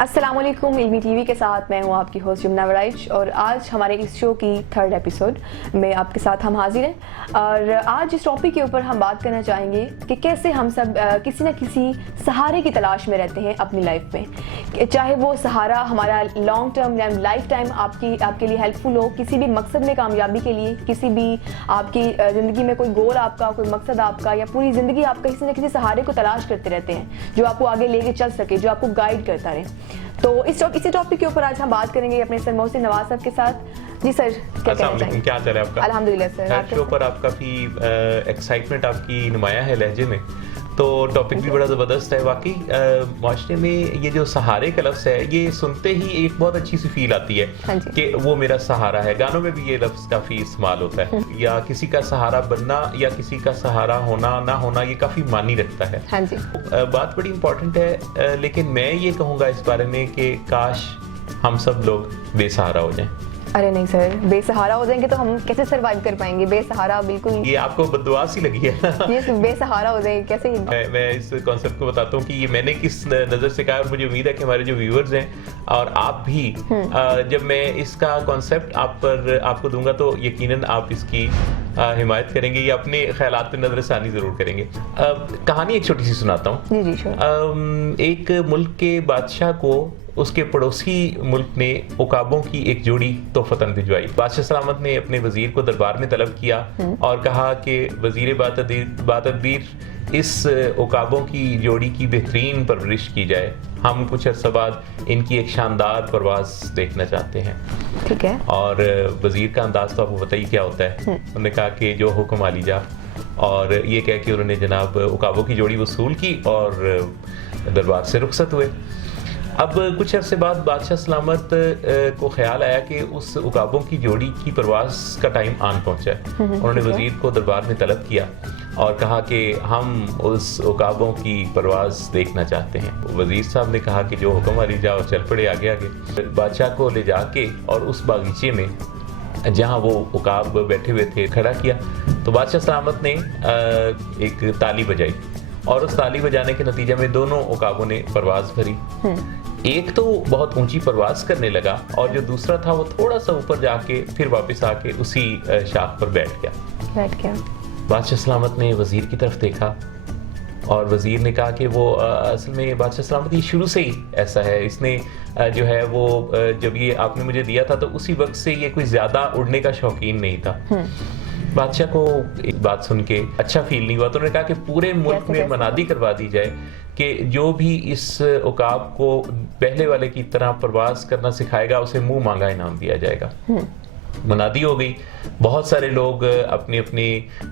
अस्सलाम वालेकुम। इल्मी टीवी के साथ मैं हूँ आपकी होस्ट यमुना वराइच और आज हमारे इस शो की 3rd एपिसोड में आपके साथ हम हाजिर हैं। और आज इस टॉपिक के ऊपर हम बात करना चाहेंगे कि कैसे हम सब किसी न किसी सहारे की तलाश में रहते हैं अपनी लाइफ में, चाहे वो सहारा हमारा लॉन्ग टर्म या लाइफ टाइम आपके लिए हेल्पफुल हो, किसी भी मकसद में कामयाबी के लिए, किसी भी आपकी ज़िंदगी में कोई गोल आपका, कोई मकसद आपका, या पूरी ज़िंदगी आप किसी न किसी सहारे को तलाश करते रहते हैं जो आपको आगे लेके चल सके, जो आपको गाइड करता रहे। तो इसी टॉपिक के ऊपर आज हम बात करेंगे अपने सर मोहसिन नवाज साहब के साथ। जी सर, क्या कहना चाहेंगे? क्या चल रहा है आपका? अल्हम्दुलिल्लाह सर। शो पर आप काफ़ी एक्साइटमेंट आपकी नुमाया है लहजे में, तो टॉपिक भी बड़ा ज़बरदस्त है। वाकई माशरे में ये जो सहारे का लफ्ज़ है, ये सुनते ही एक बहुत अच्छी सी फील आती है कि वो मेरा सहारा है। गानों में भी ये लफ्ज़ काफ़ी इस्तेमाल होता है, या किसी का सहारा बनना या किसी का सहारा होना ना होना, ये काफ़ी मानी रखता है। हाँ जी। बात बड़ी इंपॉर्टेंट है, लेकिन मैं ये कहूँगा इस बारे में कि काश हम सब लोग बेसहारा हो जाएं। अरे नहीं सर, बेसहारा हो जाएंगे तो हम कैसे सरवाइव कर पाएंगे? बेसहारा बिल्कुल, ये आपको बददुआ सी लगी है ना? ये बेसहारा हो जाएंगे कैसे? मैं इस कॉन्सेप्ट को बताता हूँ कि ये मैंने किस नज़र से कहा, और मुझे उम्मीद है कि हमारे जो व्यूअर्स हैं और आप भी, जब मैं इसका कॉन्सेप्ट आपको दूंगा तो यकीनन आप इसकी हिमायत करेंगे या अपने ख्यालात पे नजरसानी जरूर करेंगे। कहानी एक छोटी सी सुनाता हूँ। जी श्योर। एक मुल्क के बादशाह को उसके पड़ोसी मुल्क ने उकाबों की एक जोड़ी तोहफतन भिजवाई। बादशाह सलामत ने अपने वजीर को दरबार में तलब किया और कहा कि वजीर बातदबीर इस उकाबों की जोड़ी की बेहतरीन परवरिश की जाए, हम कुछ अर्सा बाद इनकी एक शानदार परवाज देखना चाहते हैं। ठीक है। और वजीर का अंदाज तो आपको बताइए क्या होता है। उन्होंने कहा कि जो हुक्म आली जा, और ये कह के उन्होंने जनाब उकाबों की जोड़ी वसूल की और दरबार से रुखसत हुए। अब कुछ अरसे बाद बादशाह सलामत को ख्याल आया कि उस उकाबों की जोड़ी की परवाज का टाइम आन पहुंचा है। उन्होंने वजीर को दरबार में तलब किया और कहा कि हम उस उकाबों की परवाज देखना चाहते हैं। वजीर साहब ने कहा कि जो हुक्म वाली जाओ, चल पड़े आगे आगे। बादशाह को ले जाके और उस बागीचे में जहाँ वो उकाब बैठे हुए थे खड़ा किया, तो बादशाह सलामत ने एक ताली बजाई और उस ताली बजाने के नतीजे में दोनों उकाबों ने परवाज भरी। एक तो बहुत ऊंची परवाज करने लगा और जो दूसरा था वो थोड़ा सा ऊपर जाके फिर वापस आके उसी शाख पर बैठ गया। बादशाह सलामत ने वजीर की तरफ देखा और वजीर ने कहा कि वो असल में बादशाह सलामत ये शुरू से ही ऐसा है, इसने जो है वो जब ये आपने मुझे दिया था तो उसी वक्त से ये कोई ज्यादा उड़ने का शौकीन नहीं था। बादशाह को एक बात सुन के अच्छा फील नहीं हुआ, तो उन्होंने कहा कि पूरे मुल्क में मनादी करवा दी जाए कि जो भी इस उकाब को पहले वाले की तरह परवाज करना सिखाएगा उसे मुंह मांगा इनाम दिया जाएगा। मनादी हो गई। बहुत सारे लोग अपने अपने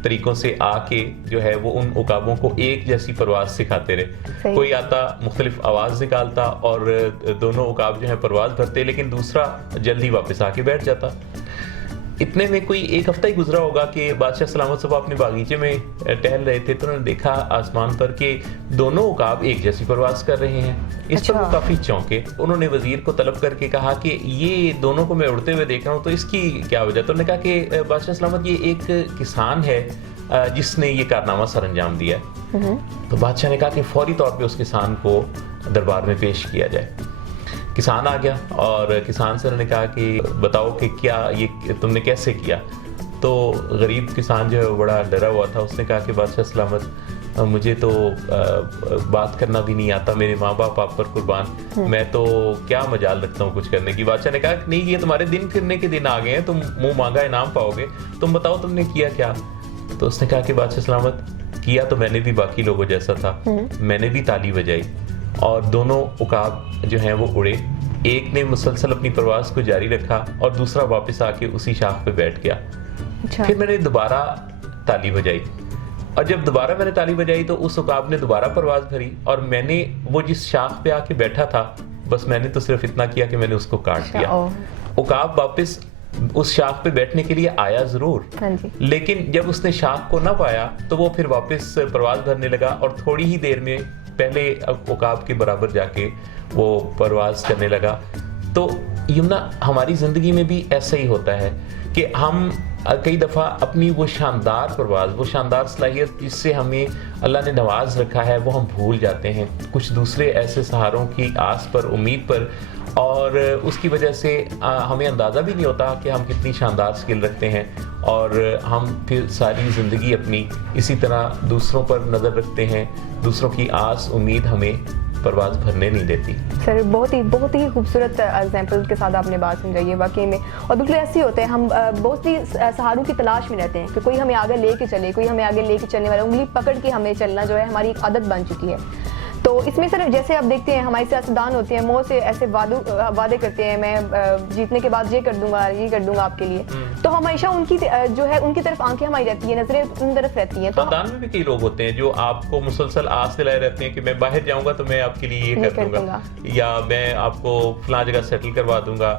तरीकों से आके जो है वो उन उकाबों को एक जैसी परवाज सिखाते रहे। कोई आता मुख्तलिफ आवाज निकालता और दोनों उकाब जो है परवाज भरते, लेकिन दूसरा जल्दी वापस आके बैठ जाता। इतने में कोई एक हफ्ता ही गुजरा होगा कि बादशाह सलामत साहब अपने बागीचे में टहल रहे थे, तो उन्होंने देखा आसमान पर कि दोनों उकाब एक जैसी परवाज कर रहे हैं। इस पर वो काफी चौंके। उन्होंने वजीर को तलब करके कहा कि ये दोनों को मैं उड़ते हुए देख रहा हूँ, तो इसकी क्या वजह? तो उन्होंने कहा कि बादशाह सलामत ये एक किसान है जिसने ये कारनामा सर अंजाम दिया है। तो बादशाह ने कहा कि फौरी तौर पर उस किसान को दरबार में पेश किया जाए। किसान आ गया और किसान से उन्होंने कहा कि बताओ कि क्या ये तुमने कैसे किया? तो गरीब किसान जो है वो बड़ा डरा हुआ था। उसने कहा कि बादशाह सलामत मुझे तो बात करना भी नहीं आता, मेरे माँ बाप आप पर कुर्बान, मैं तो क्या मजाल रखता हूँ कुछ करने की। बादशाह ने कहा कि नहीं, ये तुम्हारे दिन फिरने के दिन आ गए हैं, तुम मुँह मांगा इनाम पाओगे, तुम बताओ तुमने किया क्या? तो उसने कहा कि बादशाह सलामत किया तो मैंने भी बाकी लोगों जैसा था, मैंने भी ताली बजाई और दोनों उकाब जो हैं वो उड़े। एक ने मुसलसल अपनी परवाज को जारी रखा और दूसरा वापस आके उसी शाख पे बैठ गया। फिर मैंने दोबारा ताली बजाई और जब दोबारा मैंने ताली बजाई तो उस उकाब ने दोबारा परवाज भरी और मैंने वो जिस शाख पे आके बैठा था, बस मैंने तो सिर्फ इतना किया कि मैंने उसको काट दिया। उकाब वापस उस शाख पे बैठने के लिए आया जरूर, लेकिन जब उसने शाख को ना पाया तो वो फिर वापस परवाज भरने लगा और थोड़ी ही देर में पहले उकाब के बराबर जाके वो परवाज करने लगा। तो यमुना, हमारी जिंदगी में भी ऐसा ही होता है कि हम कई दफ़ा अपनी वो शानदार परवाज़, वो शानदार सलाहियत जिससे हमें अल्लाह ने नवाज रखा है, वो हम भूल जाते हैं कुछ दूसरे ऐसे सहारों की आस पर, उम्मीद पर, और उसकी वजह से हमें अंदाज़ा भी नहीं होता कि हम कितनी शानदार स्किल रखते हैं, और हम फिर सारी ज़िंदगी अपनी इसी तरह दूसरों पर नज़र रखते हैं। दूसरों की आस उम्मीद हमें परवाज़ भरने नहीं देती। सर बहुत ही खूबसूरत एग्जाम्पल के साथ आपने बात समझाई है वाकई में, और बिल्कुल ऐसे ही होते हैं। हम बहुत सी सहारों की तलाश में रहते हैं कि कोई हमें आगे लेके चले, कोई हमें आगे लेके चलने वाला, उंगली पकड़ के हमें चलना जो है हमारी एक आदत बन चुकी है। तो इसमें सर जैसे आप देखते हैं हमारे सियासतदान होते हैं, मोह से ऐसे वादे करते हैं, मैं जीतने के बाद ये कर दूंगा आपके लिए। तो हमेशा उनकी जो है उनकी तरफ आंखें हमारी रहती है, नजरें उन तरफ रहती हैं। तो खानदान में भी कई लोग होते हैं जो आपको मुसलसल आस दिलाए रहते हैं कि मैं बाहर जाऊंगा तो मैं आपके लिए ये कर दूंगा, या मैं आपको फलां जगह सेटल करवा दूंगा।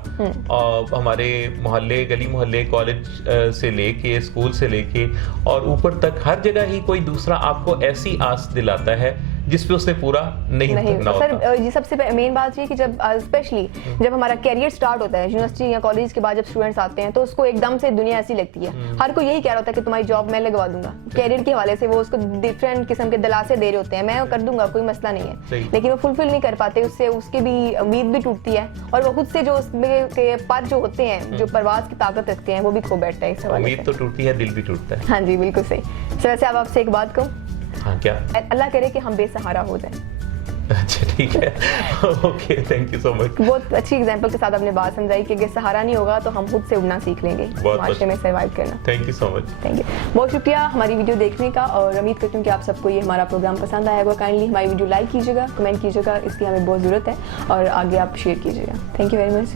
और हमारे मोहल्ले, गली मोहल्ले, कॉलेज से लेके, स्कूल से लेके और ऊपर तक हर जगह ही कोई दूसरा आपको ऐसी आस दिलाता है जिस पे उसने पूरा नहीं करना होता। सर ये सबसे मेन बात ये कि जब स्पेशली जब हमारा कैरियर स्टार्ट होता है यूनिवर्सिटी या कॉलेज के बाद, जब स्टूडेंट्स आते हैं तो उसको एकदम से दुनिया ऐसी लगती है, हर कोई यही कह रहा होता है कि तुम्हारी जॉब मैं लगवा दूंगा। कैरियर के हवाले से वो उसको डिफरेंट किस्म के दिलासे दे रहे होते हैं, मैं कर दूंगा, कोई मसला नहीं है, लेकिन वो फुलफिल नहीं कर पाते। उससे उसकी भी उम्मीद भी टूटती है, और वो खुद से जो उसमें के पर जो होते हैं, जो परवाज़ की ताकत रखते हैं, वो भी खो बैठता है इस हवाले से। उम्मीद तो टूटती है, दिल भी टूटता है। हाँ जी बिल्कुल सही। सर वैसे अब आपसे एक बात कहूँ। हाँ क्या? अल्लाह करे कि हम बेसहारा हो जाए। अच्छा ठीक है, okay, thank you so much. बहुत अच्छी एग्जांपल के साथ आपने बात समझाई कि अगर सहारा नहीं होगा तो हम खुद से उड़ना सीख लेंगे, माशरे में सर्वाइव करना। Thank you so much. Thank you, बहुत शुक्रिया हमारी वीडियो देखने का, और उम्मीद करती हूँ कि आप सबको ये हमारा प्रोग्राम पसंद आया होगा। काइंडली हमारी वीडियो लाइक कीजिएगा, कमेंट कीजिएगा, इसकी हमें बहुत ज़रूरत है, और आगे आप शेयर कीजिएगा। Thank you very much.